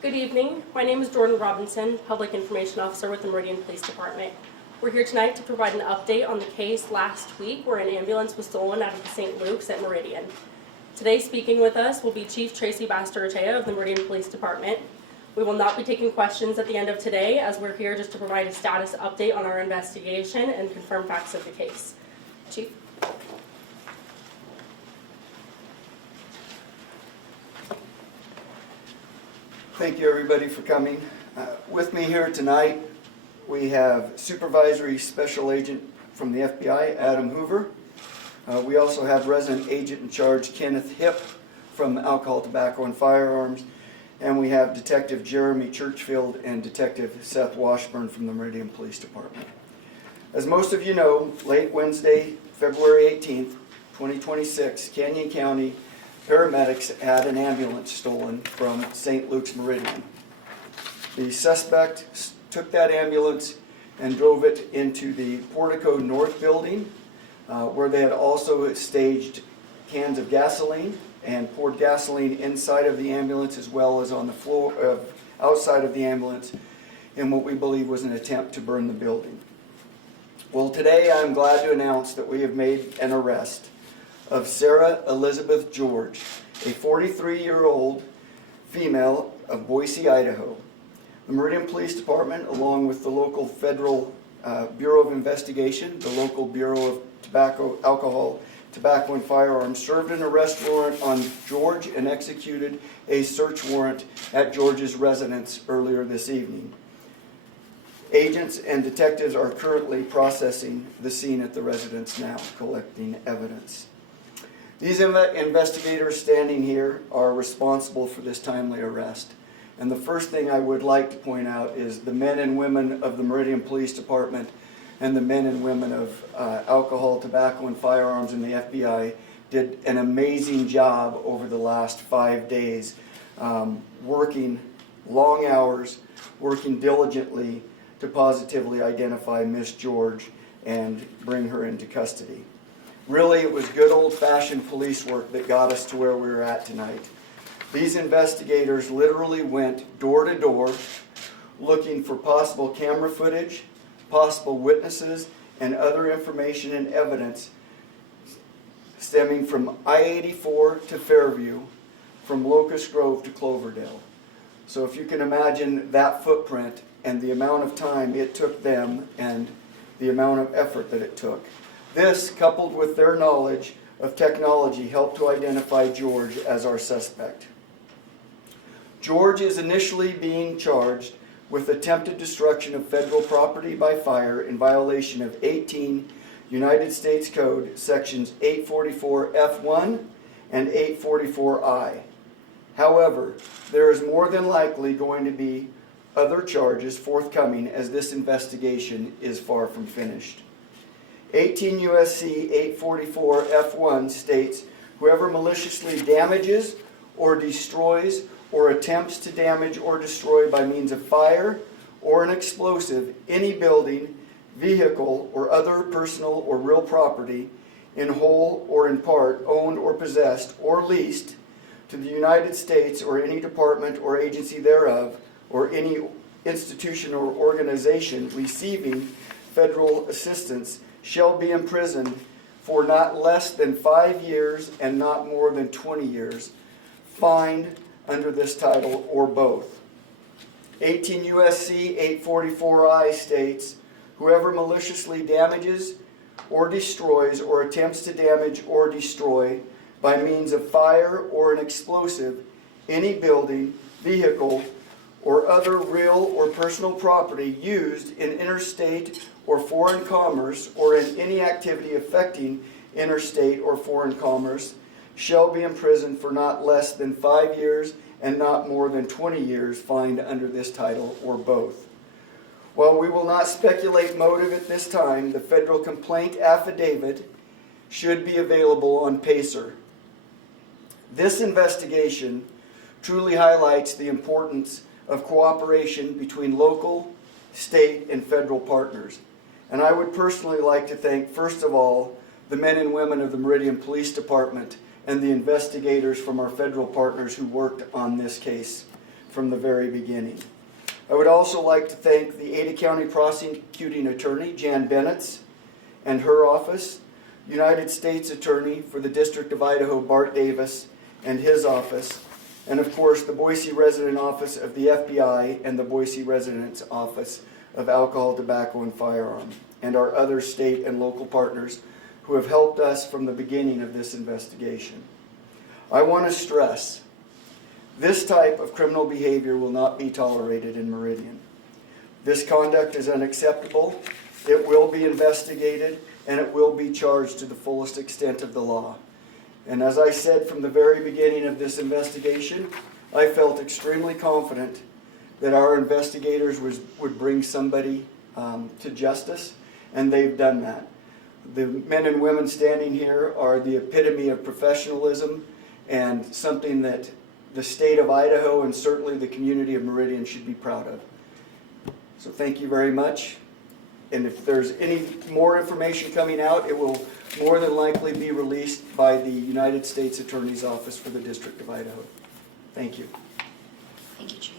Good evening. My name is Jordan Robinson, Public Information Officer with the Meridian Police Department. We're here tonight to provide an update on the case last week where an ambulance was stolen out of the St. Luke's at Meridian. Today speaking with us will be Chief Tracy Bastarachea of the Meridian Police Department. We will not be taking questions at the end of today, as we're here just to provide a status update on our investigation and confirm facts of the case. Chief? Thank you everybody for coming. With me here tonight we have Supervisory Special Agent from the FBI, Adam Hoover. We also have Resident Agent in Charge, Kenneth Hipp from Alcohol, Tobacco, and Firearms. And we have Detective Jeremy Churchfield and Detective Seth Washburn from the Meridian Police Department. As most of you know, late Wednesday, February 18th, 2026, Canyon County paramedics had an ambulance stolen from St. Luke's Meridian. The suspect took that ambulance and drove it into the Portico North building, where they had also staged cans of gasoline and poured gasoline inside of the ambulance as well as on the floor outside of the ambulance in what we believe was an attempt to burn the building. Well, today I'm glad to announce that we have made an arrest of Sarah Elizabeth George, a 43-year-old female of Boise, Idaho. The Meridian Police Department, along with the local Federal Bureau of Investigation, the local Bureau of Alcohol, Tobacco, and Firearms, served an arrest warrant on George and executed a search warrant at George's residence earlier this evening. Agents and detectives are currently processing the scene at the residence now, collecting evidence. These investigators standing here are responsible for this timely arrest. And the first thing I would like to point out is the men and women of the Meridian Police Department and the men and women of Alcohol, Tobacco, and Firearms in the FBI did an amazing job over the last 5 days, working long hours, working diligently to positively identify Miss George and bring her into custody. Really, it was good old-fashioned police work that got us to where we were at tonight. These investigators literally went door to door looking for possible camera footage, possible witnesses, and other information and evidence stemming from I-84 to Fairview, from Locust Grove to Cloverdale. So if you can imagine that footprint and the amount of time it took them and the amount of effort that it took. This, coupled with their knowledge of technology, helped to identify George as our suspect. George is initially being charged with attempted destruction of federal property by fire in violation of 18 United States Code sections 844F1 and 844I. However, there is more than likely going to be other charges forthcoming as this investigation is far from finished. 18 U.S.C. 844 F1 states, whoever maliciously damages or destroys or attempts to damage or destroy by means of fire or an explosive any building, vehicle, or other personal or real property in whole or in part, owned or possessed or leased to the United States or any department or agency thereof, or any institution or organization receiving federal assistance, shall be imprisoned for not less than 5 years and not more than 20 years, fined under this title or both. 18 U.S.C. 844I states, whoever maliciously damages or destroys or attempts to damage or destroy by means of fire or an explosive any building, vehicle, or other real or personal property used in interstate or foreign commerce or in any activity affecting interstate or foreign commerce shall be imprisoned for not less than 5 years and not more than 20 years, fined under this title or both. While we will not speculate motive at this time, the federal complaint affidavit should be available on PACER. This investigation truly highlights the importance of cooperation between local, state, and federal partners. And I would personally like to thank, first of all, the men and women of the Meridian Police Department and the investigators from our federal partners who worked on this case from the very beginning. I would also like to thank the Ada County Prosecuting Attorney, Jan Bennett, and her office, United States Attorney for the District of Idaho, Bart Davis, and his office, and of course the Boise Resident Office of the FBI and the Boise Residence Office of Alcohol, Tobacco, and Firearm, and our other state and local partners who have helped us from the beginning of this investigation. I want to stress, this type of criminal behavior will not be tolerated in Meridian. This conduct is unacceptable, it will be investigated, and it will be charged to the fullest extent of the law. And as I said from the very beginning of this investigation, I felt extremely confident that our investigators would bring somebody to justice, and they've done that. The men and women standing here are the epitome of professionalism and something that the state of Idaho and certainly the community of Meridian should be proud of. So thank you very much. And if there's any more information coming out, it will more than likely be released by the United States Attorney's Office for the District of Idaho. Thank you. Thank you, Chief.